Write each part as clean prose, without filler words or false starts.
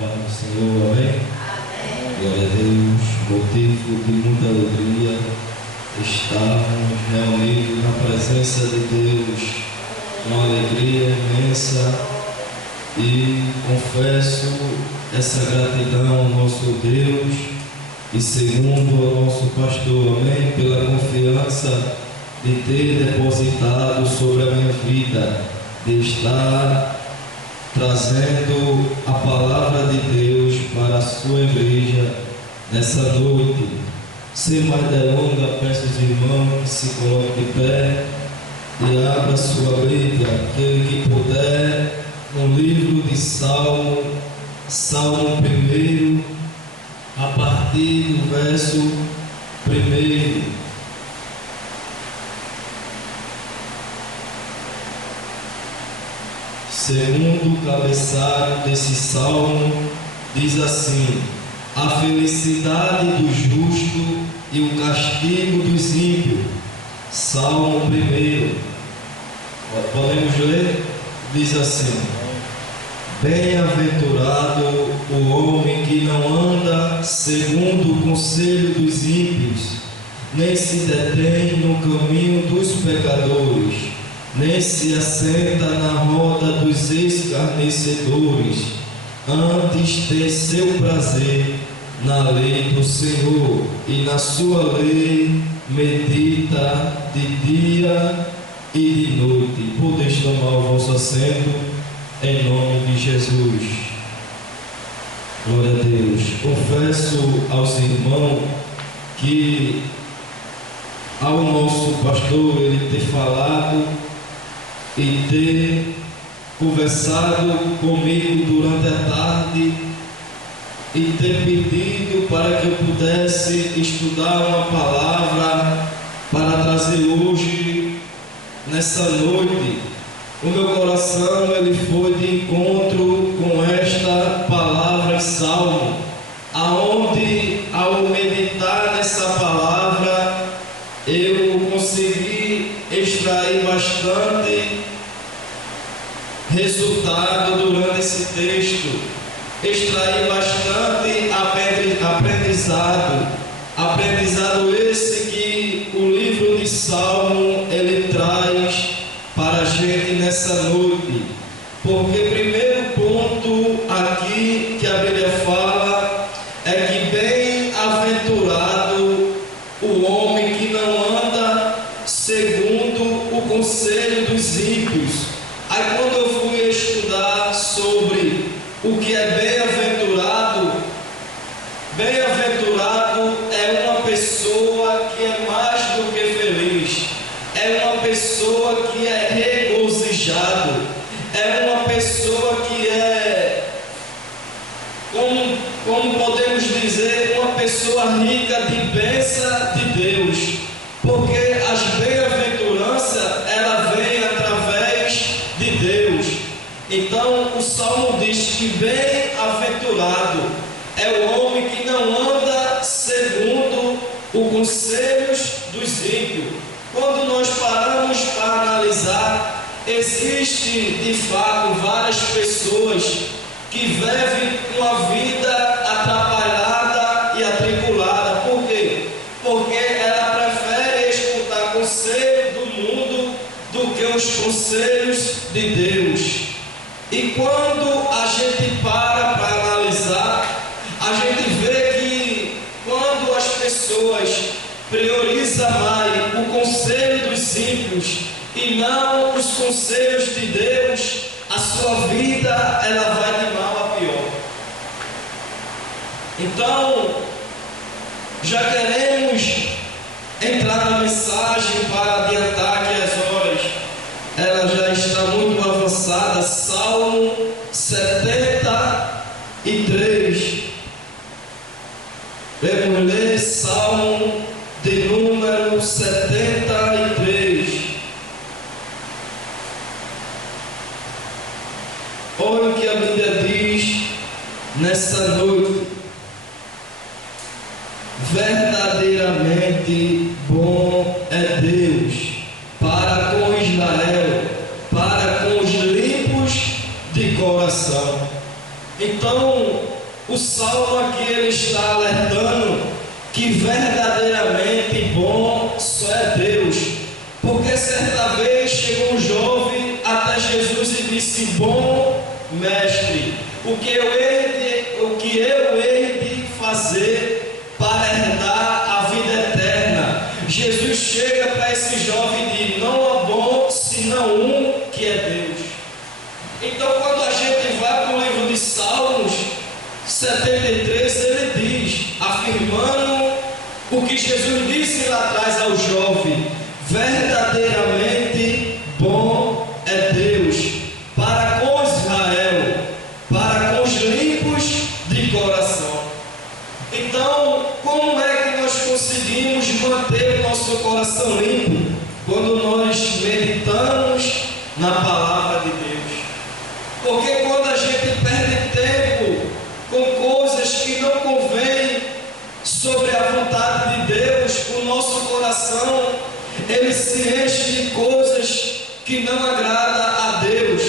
Paz do Senhor, amém? Glória a Deus, motivo de muita alegria estarmos reunidos na presença de Deus, uma alegria imensa, e confesso essa gratidão ao nosso Deus e segundo ao nosso pastor, amém, pela confiança de ter depositado sobre a minha vida, de estar trazendo a palavra de Deus para a sua igreja nessa noite. Sem mais delongas, peço aos irmãos que se coloquem de pé e abra sua Bíblia, aquele que puder, no livro de Salmo 1, a partir do verso 1. Segundo o cabeçalho desse salmo, diz assim: a felicidade do justo e o castigo dos ímpios. Salmo 1. Podemos ler? Diz assim: bem-aventurado o homem que não anda segundo o conselho dos ímpios, nem se detém no caminho dos pecadores, nem se assenta na roda dos escarnecedores. Antes tem seu prazer na lei do Senhor, e na sua lei medita de dia e de noite. Podeis tomar o vosso assento, em nome de Jesus. Glória a Deus. Confesso aos irmãos que ao nosso pastor ele ter falado e ter conversado comigo durante a tarde e ter pedido para que eu pudesse estudar uma palavra para trazer hoje, nessa noite. O meu coração ele foi de encontro com esta palavra em Salmo, aonde ao meditar nessa palavra eu consegui extrair bastante resultado durante esse texto, extrair bastante aprendizado esse que o livro de Salmo ele traz para a gente nessa noite. Porque primeiro ponto aqui que a Bíblia fala é que bem-aventurado o homem que não anda segundo o conselho dos ímpios. Aí quando eu fui estudar sobre o que é bem-aventurado, bem-aventurado é uma pessoa que é mais do que feliz, é uma pessoa que é regozijado, é uma pessoa que é, como podemos dizer, uma pessoa rica de bênção de Deus, porque as bem-aventuranças ela vem através de Deus. Então o Salmo diz que bem-aventurado é o homem que não anda segundo os conselhos dos ímpios. Quando nós paramos para analisar, existe de fato várias pessoas que vivem uma vida atrapalhada e atribulada. Por quê? Porque ela prefere escutar conselho do mundo do que os conselhos de Deus. E quando a gente para analisar, a gente vê que quando as pessoas priorizam mais o conselho dos ímpios e não os conselhos de Deus, a sua vida ela vai de mal a pior. Então, já queremos entrar na mensagem para adiantar que as horas ela já está muito avançada. Salmo 73. Vamos ler Salmo de número 73. Olha o que a Bíblia diz nessa noite: verdadeiramente bom é Deus para com Israel, para com os limpos de coração. Então, o salmo aqui ele está alertando que verdadeiramente bom só é Deus. Porque certa vez chegou um jovem até Jesus e disse: bom mestre, o que eu hei de fazer para herdar a vida eterna? Jesus chega para esse jovem e diz: não há bom senão um, que é Deus. Então, quando a gente vai para o livro de Salmos 73, ele diz, afirmando o que Jesus disse lá atrás ao jovem: verdadeiramente bom é Deus para com Israel, para com os limpos de coração. Então, como é que nós conseguimos manter o nosso coração limpo? Quando nós meditamos na palavra de Deus. Porque quando a gente perde tempo com coisas que não convêm sobre a vontade de Deus, o nosso coração ele se enche de coisas que não agradam a Deus.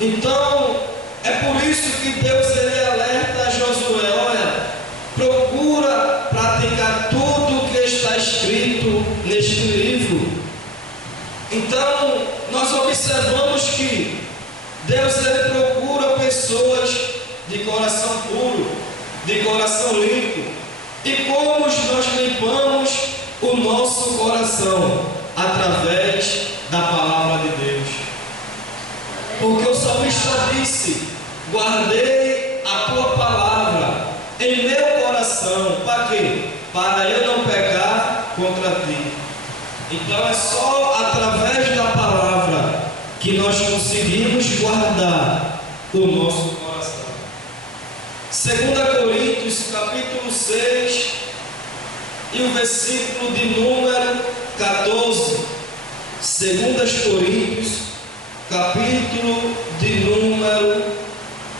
Então, é por isso que Deus ele alerta a Josué: olha, procura praticar tudo o que está escrito neste livro. Então, nós observamos que Deus ele procura pessoas de coração puro, de coração limpo. E como nós limpamos o nosso coração? Através da palavra de Deus. Porque o salmista disse: guardei a tua palavra em meu coração. Para quê? Para eu não pecar contra ti. Então é só através da palavra que nós conseguimos guardar o nosso coração. 2 Coríntios capítulo 6 e o versículo de número 14. 2 Coríntios capítulo de número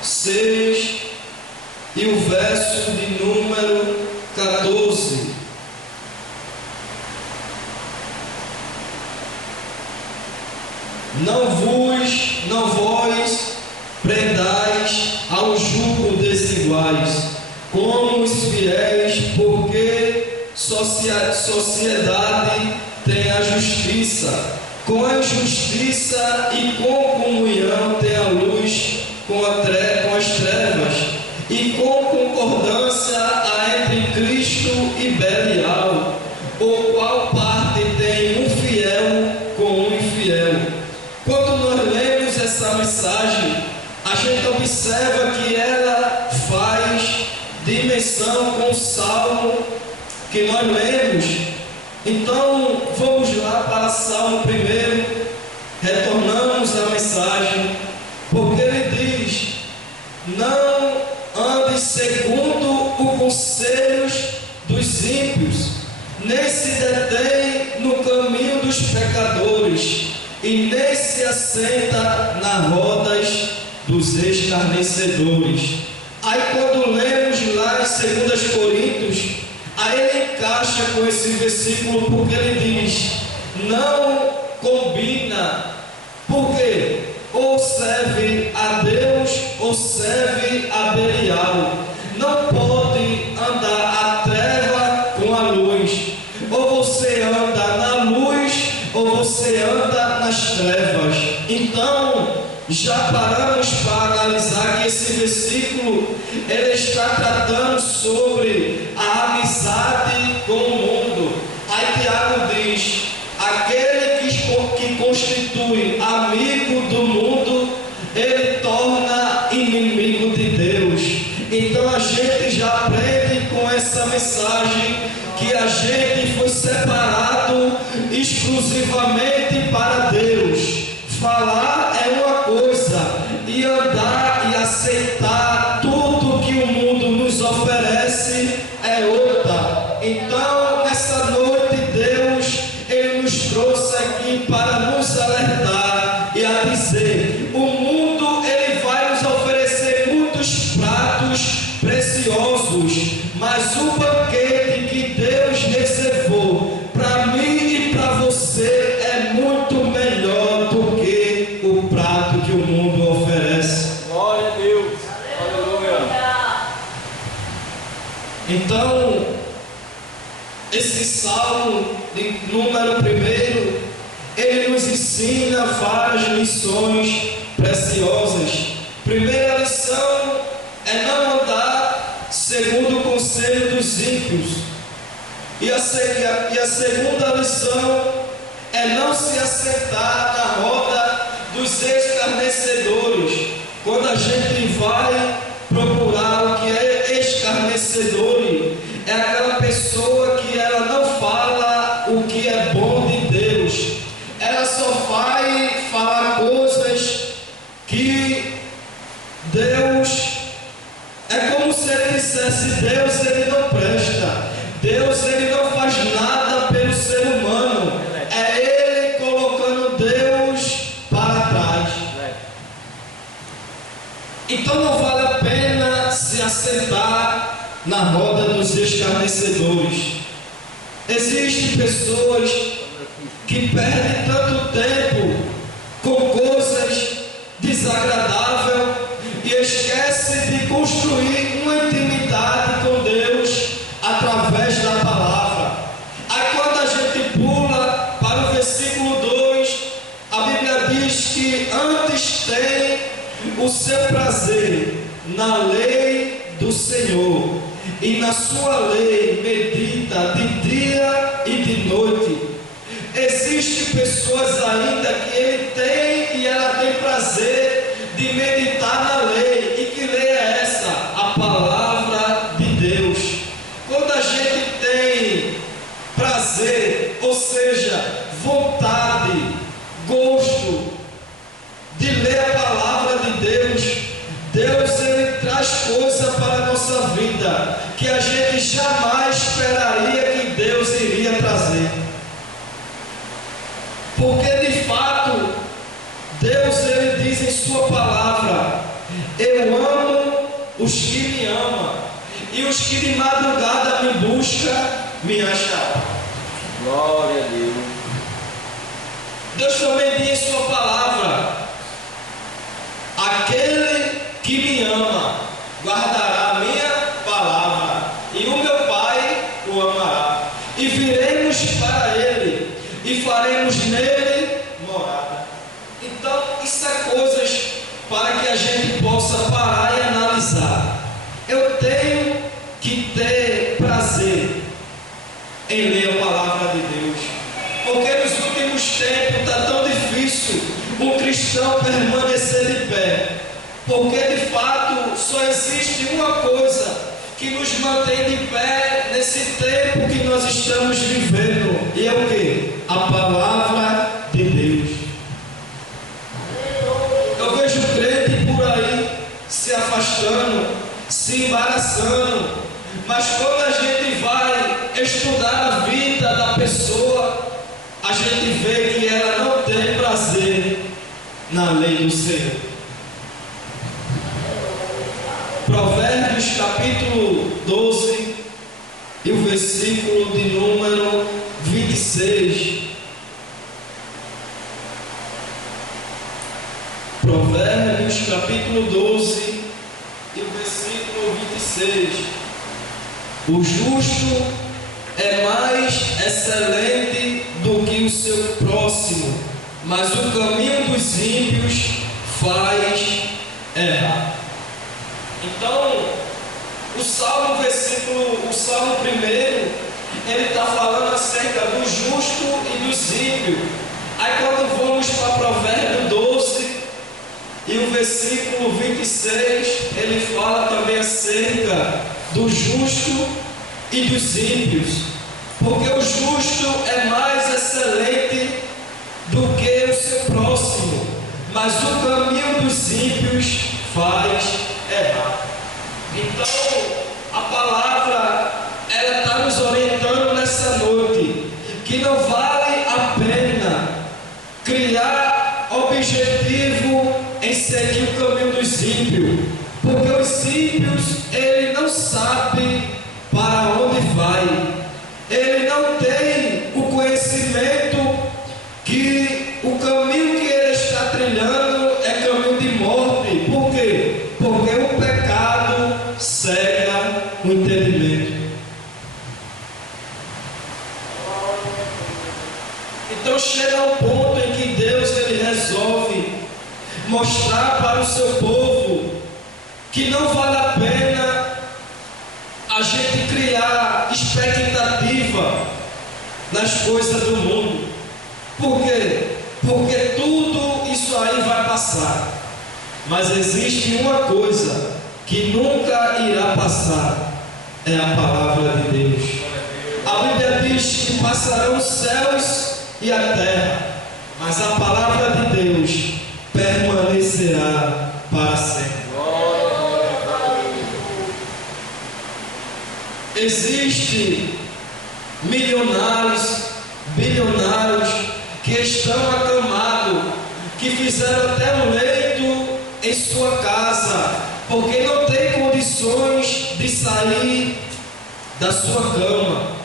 6 e o verso de número 14. Não vós prendais ao jugo desiguais, como os fiéis, porque sociedade tem a justiça. Com a injustiça e com comunhão tem a luz com as trevas, e com concordância há entre Cristo e Belial, ou qual parte tem um fiel com um infiel. Quando nós lemos essa mensagem, a gente observa que ela faz dimensão com o salmo que nós lemos. Então, vamos lá para o salmo primeiro, retornamos à mensagem, porque ele diz: não andes segundo os conselhos dos ímpios, nem se detém no caminho dos pecadores, e nem se assenta nas rodas dos escarnecedores. Aí quando lemos lá em 2 Coríntios, aí ele encaixa com esse versículo, porque ele diz: não combina. Por quê? Ou serve a Deus ou serve a Belial. Não pode andar a treva com a luz. Ou você anda na luz ou você anda nas trevas. Então, já paramos para analisar que esse versículo ele está tratando sobre a amizade com o mundo. Aí Tiago diz: aquele que constitui amigo do mundo, ele torna inimigo de Deus. Então a gente já aprende com essa mensagem que a gente foi separado exclusivamente para Deus. Falar é uma coisa, e andar e aceitar tudo que o mundo nos oferece é outra. Então, nessa noite, Deus ele nos trouxe aqui para nos alertar e a dizer: o mundo ele vai nos oferecer muitos pratos preciosos, mas o banquete que Deus reservou para mim e para você é muito melhor do que o prato que o mundo oferece. Glória a Deus, aleluia. Então, esse salmo de número 1, ele nos ensina várias lições preciosas. Primeira lição é não andar segundo o conselho dos ímpios. E a segunda lição é não se assentar na roda dos escarnecedores. Quando a gente vai procurar o que é escarnecedor, é aquela pessoa que ela não fala o que é bom de Deus. Ela só vai falar coisas que Deus, é como se ele dissesse: Deus, ele não presta, Deus, ele não faz nada pelo ser humano. É ele colocando Deus para trás. Então não vale a pena se assentar na roda dos escarnecedores. Existem pessoas que perdem tanto tempo com coisas desagradáveis e esquecem de construir uma intimidade com Deus através da palavra. Aí quando a gente pula para o versículo 2, a Bíblia diz que antes tem o seu prazer na lei do Senhor, e na sua lei medita de dia e de noite. Existem pessoas ainda que ele tem e ela tem prazer de meditar na lei. E que lei é essa? A palavra de Deus. Quando a gente tem prazer, ou seja, vontade, gosto de ler a palavra de Deus, Deus ele traz coisa para a nossa vida que a gente jamais esperaria que Deus iria trazer. Porque de fato, Deus ele diz em sua palavra: eu amo os que me amam, e os que de madrugada me buscam, me acharão. Glória a Deus. Deus também diz em sua palavra: aquele que me ama guardará a minha palavra, e o meu Pai o amará, e viremos para ele e faremos nele morada. Então isso é coisas para que a gente possa parar e analisar. Eu tenho que ter prazer em ler a palavra de Deus, porque nos últimos tempos está tão difícil um cristão permanecer de pé, porque de fato só existe uma coisa que nos mantém de pé nesse tempo que nós estamos vivendo, e é o que? A palavra de Deus. Eu vejo crente por aí se afastando, se embaraçando, mas quando a gente vai estudar a vida da pessoa, a gente vê que ela não tem prazer na lei do Senhor. Provérbios capítulo 12 e o versículo de número 26. Provérbios capítulo 12 e o versículo 26. O justo é mais excelente do que o seu próximo, mas o caminho dos ímpios faz errar. Então, o Salmo 1, ele está falando acerca do justo e dos ímpios. Aí quando vamos para Provérbio 12 e o versículo 26, ele fala também acerca do justo e dos ímpios, porque o justo é mais excelente do que o seu próximo, mas o caminho dos ímpios faz errar. Então a palavra ela está nos orientando nessa noite que não vale a pena criar objetivo em seguir o caminho dos ímpios, porque os ímpios ele não sabe para onde vai, ele não tem o conhecimento que o caminho que ele está trilhando é caminho de morte. Por quê? Porque o pecado cega o entendimento. mostrar para o seu povo que não vale a pena a gente criar expectativa nas coisas do mundo. Por quê? Porque tudo isso aí vai passar. Mas existe uma coisa que nunca irá passar: é a palavra de Deus. A Bíblia diz que passarão os céus e a terra, mas a palavra de Deus permanecerá para sempre. Existem milionários, bilionários que estão acamados, que fizeram até um leito em sua casa, porque não tem condições de sair da sua cama.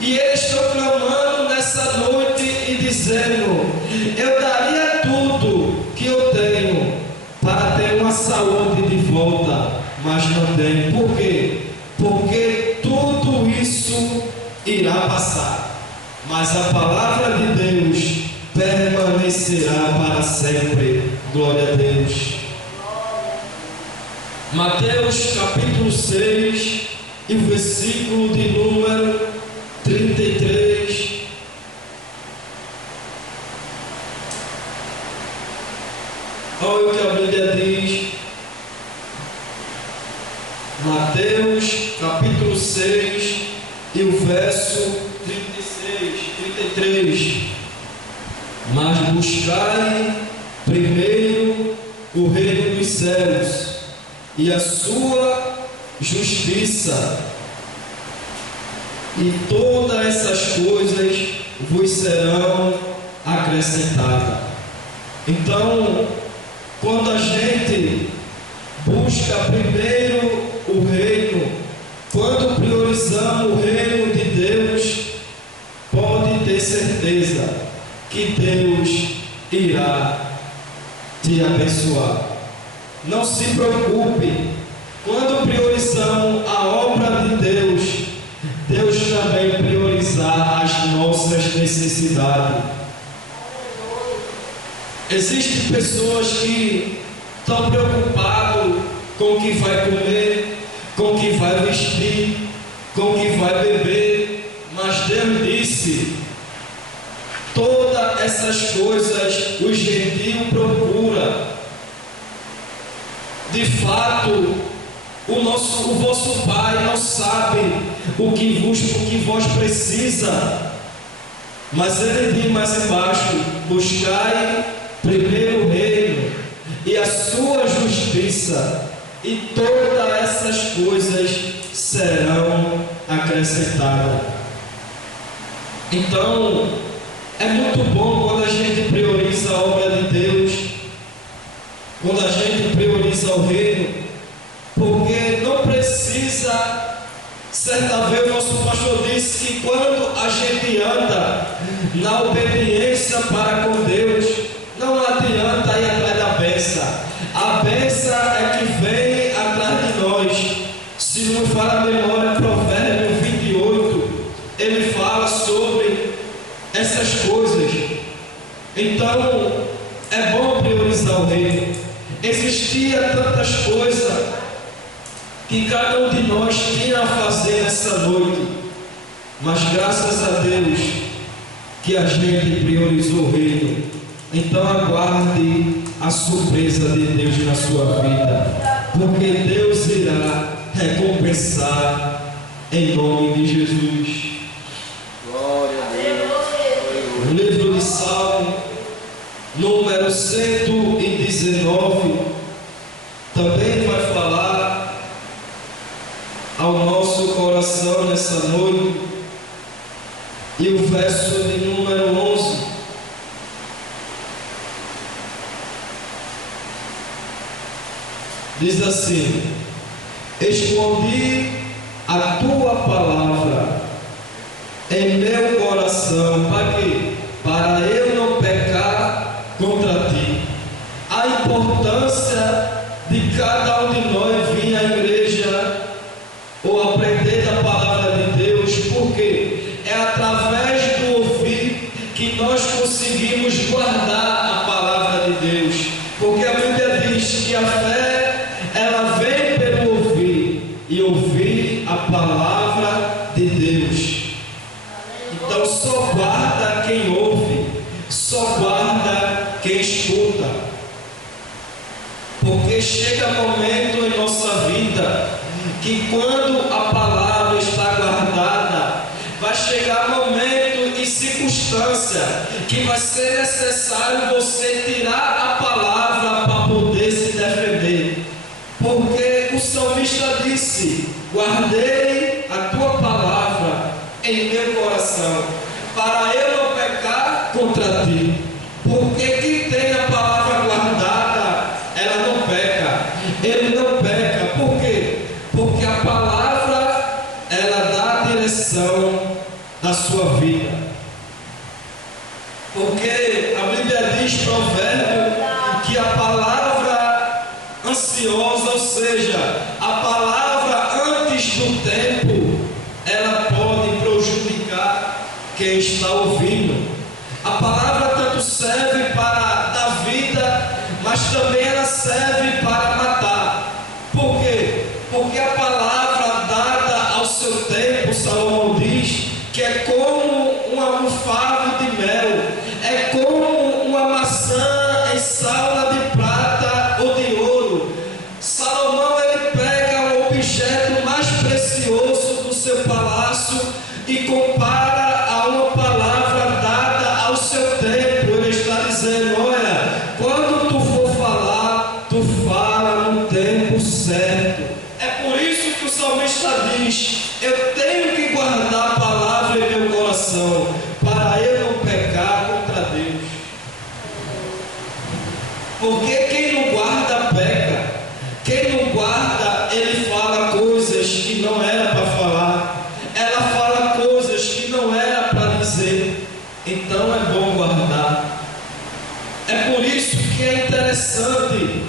E eles estão clamando nessa noite e dizendo: eu daria tudo que eu tenho para ter uma saúde de volta, mas não tenho. Por quê? Porque tudo isso irá passar, mas a palavra de Deus permanecerá para sempre. Glória a Deus. Mateus capítulo 6 e o versículo de número 33. Olha o que a Bíblia diz. Mateus capítulo 6 e o verso 33. Mas buscai primeiro o reino dos céus e a sua justiça, e todas essas coisas vos serão acrescentadas. Então, quando a gente busca primeiro o reino, quando priorizamos o reino de Deus, pode ter certeza que Deus irá te abençoar. Não se preocupe, quando priorizamos a obra de Deus, Deus também priorizar as nossas necessidades. Existem pessoas que estão preocupadas com o que vai comer, com o que vai vestir, com o que vai beber, mas Deus disse: todas essas coisas os gentios procuram. De fato, o vosso Pai não sabe o que vós precisa, mas Ele diz mais embaixo: buscai primeiro o reino e a sua justiça, e todas essas coisas serão acrescentadas. Então, é muito bom quando a gente prioriza a obra de Deus, quando a gente prioriza o reino, porque não precisa. Certa vez o nosso pastor disse que quando a gente anda na obediência para com Deus, não adianta ir atrás da bênção. A bênção é que vem atrás de nós. Se não me falha a memória, Provérbio 28, ele fala sobre essas coisas. Então, é bom priorizar o reino. Existia tantas coisas que cada um de nós tinha a fazer nessa noite, mas graças a Deus que a gente priorizou o reino. Então aguarde a surpresa de Deus na sua vida, porque Deus irá recompensar em nome de Jesus. Glória a Deus. O livro de Salmo, número 119, também vai falar ao nosso coração nessa noite, e o verso de número 11 diz assim: escondi a tua palavra em meu coração, para quê? Para eu não pecar contra ti. A importância de cada um de nós vir à igreja ou aprender da palavra de Deus, porque é através do ouvir que nós conseguimos guardar a palavra de Deus, porque que quando a palavra está guardada, vai chegar momento e circunstância que vai ser necessário você tirar a palavra para poder se defender. Porque o salmista disse: guardei a tua palavra em meu coração, para eu não pecar contra ti. Porque quem tem a palavra guardada, ela não peca, ele não peca. Por quê? Porque a palavra, ela dá a direção da sua vida. Porque a Bíblia diz, provérbio, que a palavra ansiosa, ou seja, a palavra antes do tempo, ela pode prejudicar quem está ouvindo. A palavra tanto serve para dar vida, mas também ela serve para matar. Por quê? Porque a palavra dada ao seu tempo, Salomão diz, que é como um almofado de mel, é como uma maçã em saula de prata ou de ouro. Salomão, ele pega o objeto mais precioso do seu palácio e compara a uma palavra dada ao seu tempo. Ele está dizendo: olha, quando tu for falar, tu fala no tempo certo. É por isso que o salmista diz: eu tenho que guardar a palavra em meu coração, para eu não pecar contra Deus. Porque quem não guarda, peca. Quem não guarda, ele fala coisas que não era para falar. Ela fala coisas que não era para dizer. Então é bom guardar. É por isso que é interessante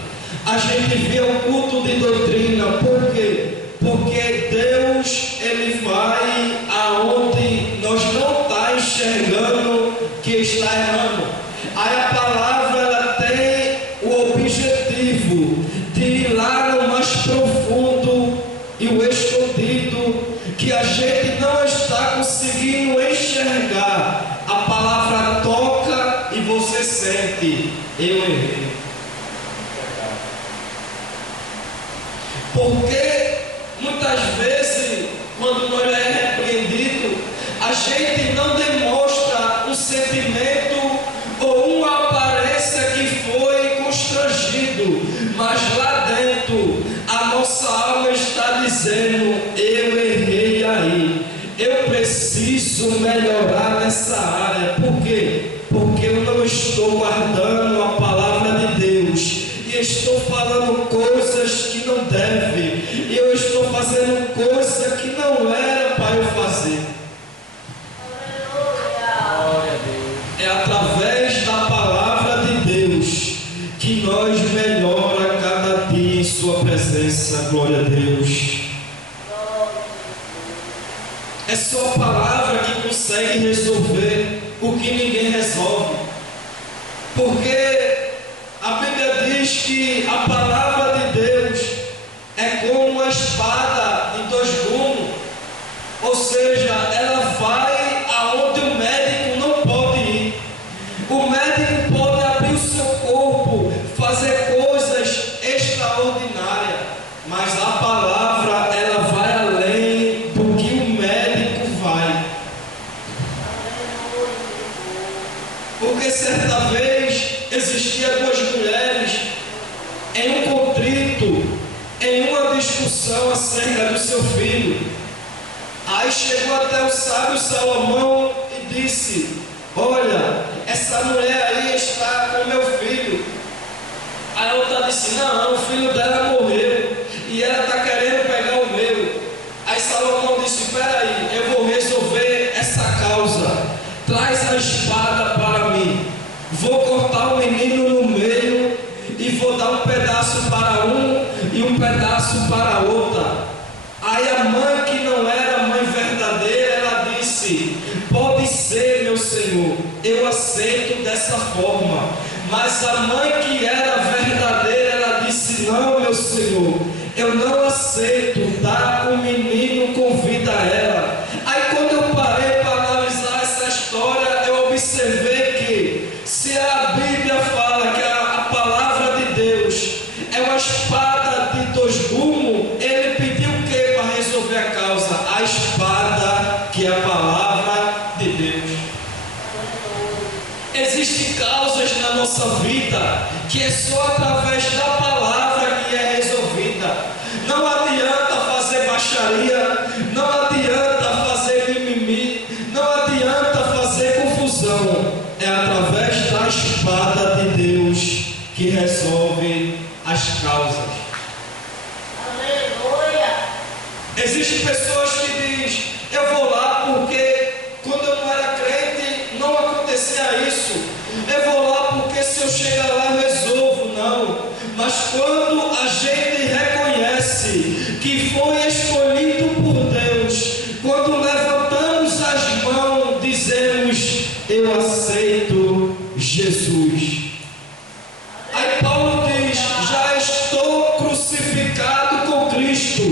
a gente ver o culto de doutrina. Por quê? Porque Deus, ele vai aonde nós não está enxergando que está errando. Aí a palavra, ela tem o objetivo de ir lá no mais profundo e o escondido, que a gente não está conseguindo enxergar. A palavra toca e você sente: eu errei. Porque muitas vezes, quando nós é repreendido, a gente não demonstra um sentimento ou uma aparência que foi constrangido, mas lá dentro a nossa alma está dizendo: eu errei aí, eu preciso melhorar nessa área. Por quê? Porque eu não estou guardando a palavra de Deus e estou falando coisas que não deve, e eu estou fazendo coisa que não era para eu fazer. É através da palavra de Deus que nós melhora cada dia em sua presença. Glória a Deus. É só a palavra que consegue resolver o que ninguém resolve. Porque a Bíblia diz que a palavra de Deus é como uma espada de dois gumes. Ou seja, ela vai aonde o médico não pode ir. O médico pode abrir o seu corpo, fazer coisas extraordinárias, mas a palavra, ela vai além do que o médico vai. Porque certa vez existiam duas mulheres em um contrito, em uma discussão acerca do seu filho. Aí chegou até o sábio Salomão e disse: olha, essa mulher aí está com meu filho. Aí a outra disse: não, o filho dela morreu e ela está querendo pegar o meu. Aí Salomão disse: espera aí, eu vou resolver essa causa. Traz a espada para mim. Vou cortar o menino no meio e vou dar um pedaço para um e um pedaço para a outra. Aí a mãe, que não era mãe verdadeira, ela disse: pode ser, meu Senhor, eu aceito dessa forma. Mas a mãe que era verdadeira, ela disse: não, meu Senhor, eu não aceito, dá o menino com vida a ela. Aí quando eu parei para analisar essa história, eu observei que, se a Bíblia fala que a palavra de Deus é uma espada de dois gumes, ele pediu o que só através da palavra que é resolvida. Não adianta fazer baixaria, não adianta fazer mimimi, não adianta fazer confusão. É através da espada de Deus que resolve as causas. Aleluia. Existem pessoas que dizem: eu vou lá porque quando eu não era crente não acontecia isso. Eu vou lá porque se eu chegar lá eu resolvo. Não. Mas quando a gente reconhece que foi escolhido por Deus, quando levantamos as mãos, dizemos: eu aceito Jesus. Aí Paulo diz: já estou crucificado com Cristo.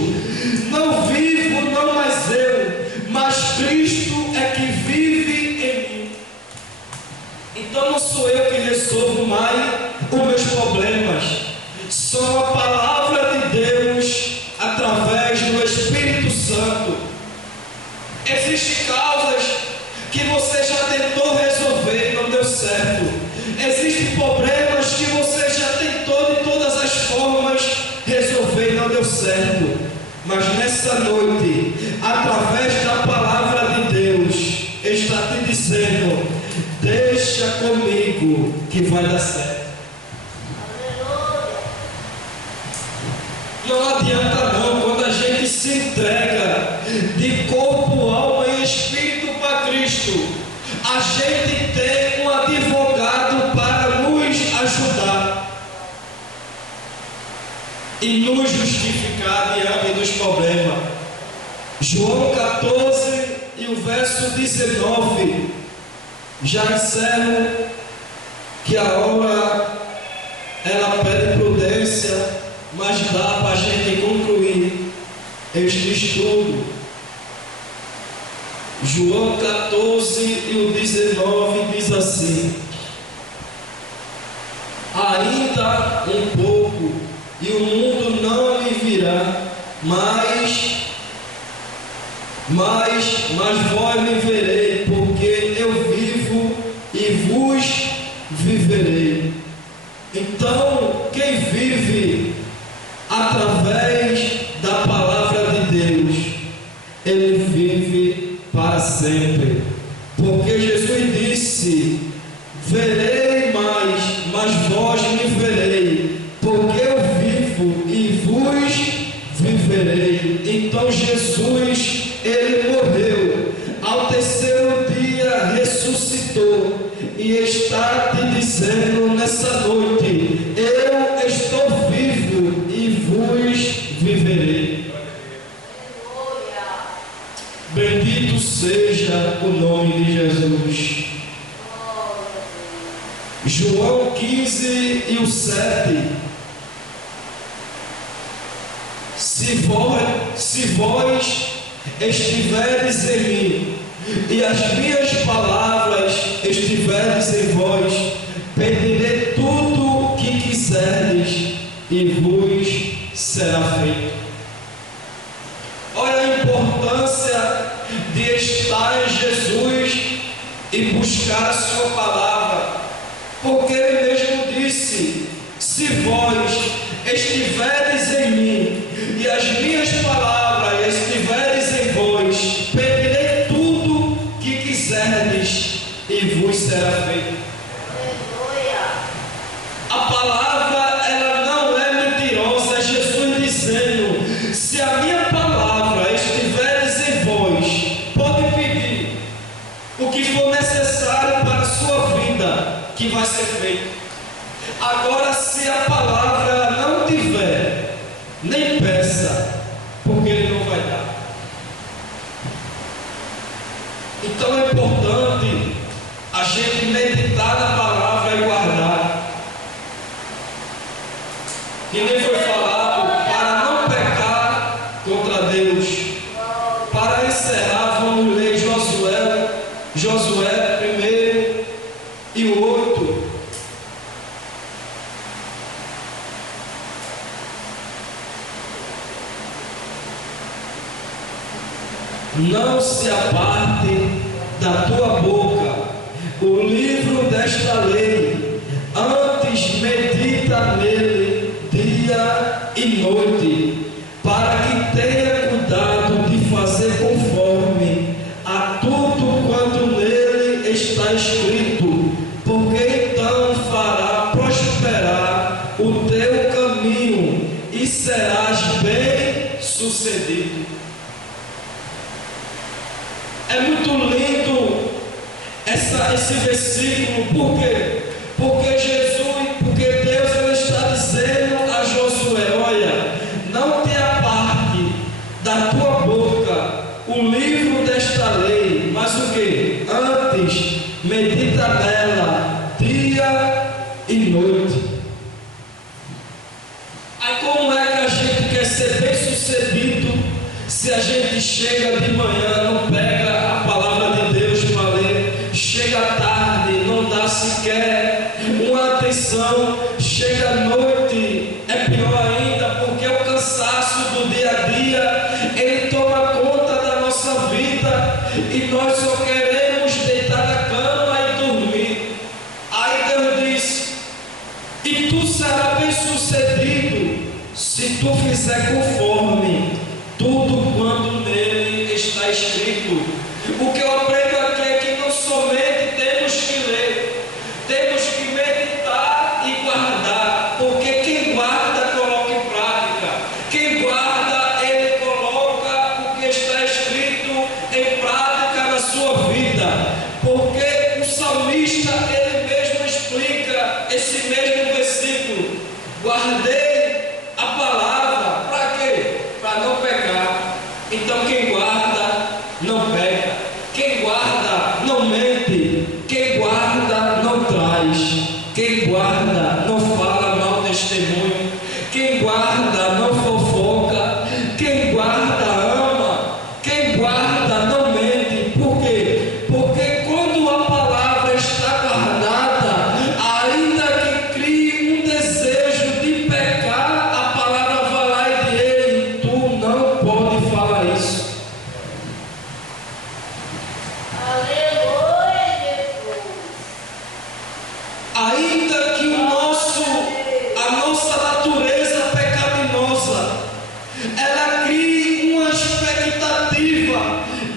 Não vivo, não mais eu, mas Cristo é que vive em mim. Então não sou eu que resolvo mais os meus problemas. Só a palavra de Deus através do Espírito Santo. Existem causas que você já tentou resolver e não deu certo. Existem problemas que você já tentou de todas as formas resolver e não deu certo. Mas nessa noite, através da palavra de Deus, está te dizendo: deixa comigo que vai dar certo. Não adianta não, quando a gente se entrega de corpo, alma e espírito para Cristo, a gente tem um advogado para nos ajudar e nos justificar diante dos problemas. João 14 e o verso 19. Já encerro, que a hora ela pede prudência, mas dá para a gente concluir este estudo. João 14 e o 19 diz assim: ainda um pouco e o mundo não me virá, mas vós me verei, porque eu vivo e vos viverei. Então, quem vive através da palavra de Deus, ele vive para sempre. Porque Jesus disse: verei mais, mas vós me verei, porque eu vivo e vos viverei. Então Jesus, ele morreu, ao terceiro dia ressuscitou, e está te dizendo nessa noite: eu estou vivo e vos viverei. Bendito seja o nome de Jesus. João 15 e o 7. Se vós estiveres em mim e as minhas palavras estiveres em vós, pedirei tudo o que quiserdes e vos será feito. Olha a importância de estar em Jesus e buscar a sua palavra, porque ele mesmo disse: se vós estiveres em mim e as minhas palavras estiveres em vós, pedirei tudo que quiserdes e vos será feito. A palavra, ela não é mentirosa. É Jesus dizendo: se a minha palavra estiveres em vós, pode pedir o que for necessário para a sua vida, que vai ser feito. Agora, se a palavra não tiver, nem peça, porque ele não vai dar. Então é importante a gente meditar na palavra e guardar. Que nem foi falado, para não pecar contra Deus. Para encerrar, vamos ler Josué 1 e o 8. Não se aparte da tua boca o livro desta lei, antes medita sucedido. É muito lindo esse versículo, por quê? Porque Deus ele está dizendo a Josué: olha, não te aparte da tua boca o livro desta lei, mas o que? Antes, medita nela dia e noite. Aí como é que a gente quer ser bem sucedido se a gente chega de manhã, não pega a palavra de Deus para ler, chega tarde, não dá sequer uma atenção, chega à noite, é pior ainda, porque o cansaço do dia a dia, ele toma conta da nossa vida, e nós só queremos deitar na cama e dormir. Aí Deus diz: e tu serás bem sucedido se tu fizer conforme tudo quanto nele está escrito. O que eu aprendo aqui é que não somente temos que ler, temos que meditar e guardar, porque quem guarda coloca em prática, quem guarda ele coloca o que está escrito em prática na sua vida, porque o salmista ele mesmo explica esse mesmo versículo: guardei a palavra, para quê? Para não pecar. Então quem guarda não peca, quem guarda não mente, quem guarda não traz, quem guarda não fala mau testemunho, quem guarda não fofoca, quem guarda ama, quem guarda não mente. Por quê? Porque quando a palavra está guardada, ainda que crie um desejo de pecar, a palavra vai lá e diz: ei, tu não pode falar isso. Ainda que a nossa natureza pecaminosa, ela crie uma expectativa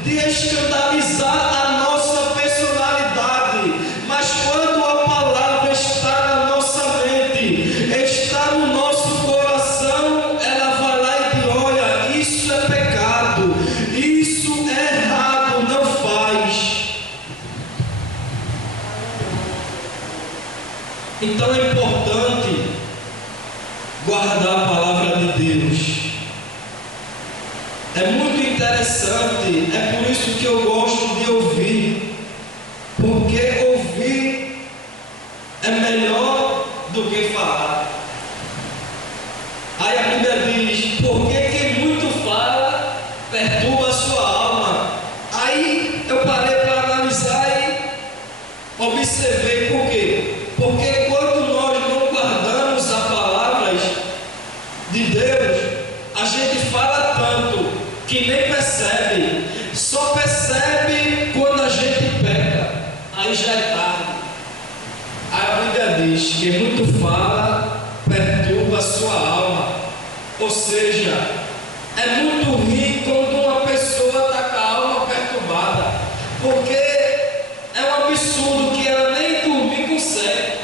de escandalizar a nossa personalidade, mas quando a palavra está na nossa mente, está no nosso coração, ela vai lá e diz: olha, isso é pecado, isso é errado, não faz. Então é importante guardar a palavra de Deus. É muito interessante, é por isso que eu gosto de ouvir, porque ouvir é melhor do que falar. Aí a Bíblia diz: porque quem muito fala perturba a sua alma. Aí eu parei para analisar e observei por quê? Porque quando nós não guardamos as palavras de Deus, a gente fala tanto que nem percebe, só percebe quando a gente peca, aí já é tarde. Aí a Bíblia diz que muito fala perturba a sua alma, ou seja, é muito ruim quando uma pessoa está com a alma perturbada, porque é um absurdo que ela nem dormir consegue.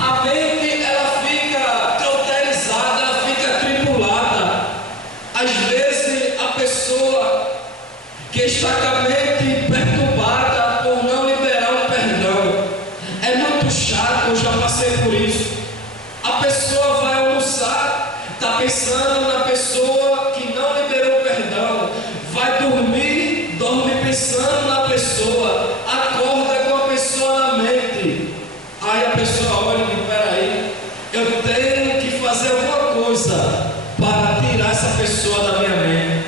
A mente ela fica cauterizada, ela fica atribulada. Às vezes a pessoa que está com a mente perturbada por não liberar o perdão, é muito chato, eu já passei por isso. A pessoa vai almoçar, está pensando na pessoa que não liberou o perdão, vai dormir, dorme pensando na pessoa, acorda com a pessoa na mente. Aí a pessoa olha e diz: peraí, eu tenho que fazer alguma coisa para tirar essa pessoa da minha mente.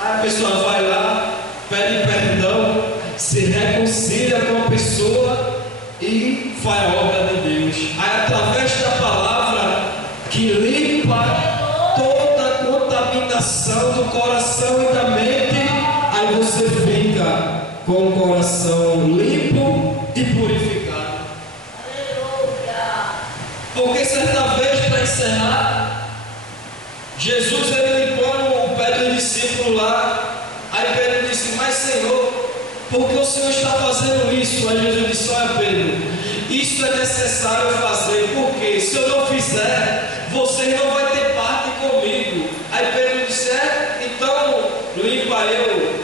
Aí a pessoa vai lá, pede perdão, se reconcilia com a pessoa e faz a obra de Deus. Aí através da palavra que limpa toda a contaminação do coração e da mente, aí você fica com o coração limpo e purificado. Porque certa vez, para encerrar, Jesus ele limpando o pé do discípulo lá. Aí Pedro disse: mas Senhor, por que o Senhor está fazendo isso? Aí Jesus disse: olha Pedro, isso é necessário fazer, porque se eu não fizer, você não vai ter parte comigo. Aí Pedro disse: limpa eu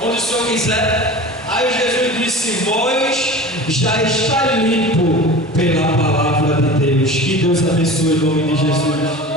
onde o Senhor quiser. Aí Jesus disse: vós já está limpo pela palavra de Deus. Que Deus abençoe em nome de Jesus.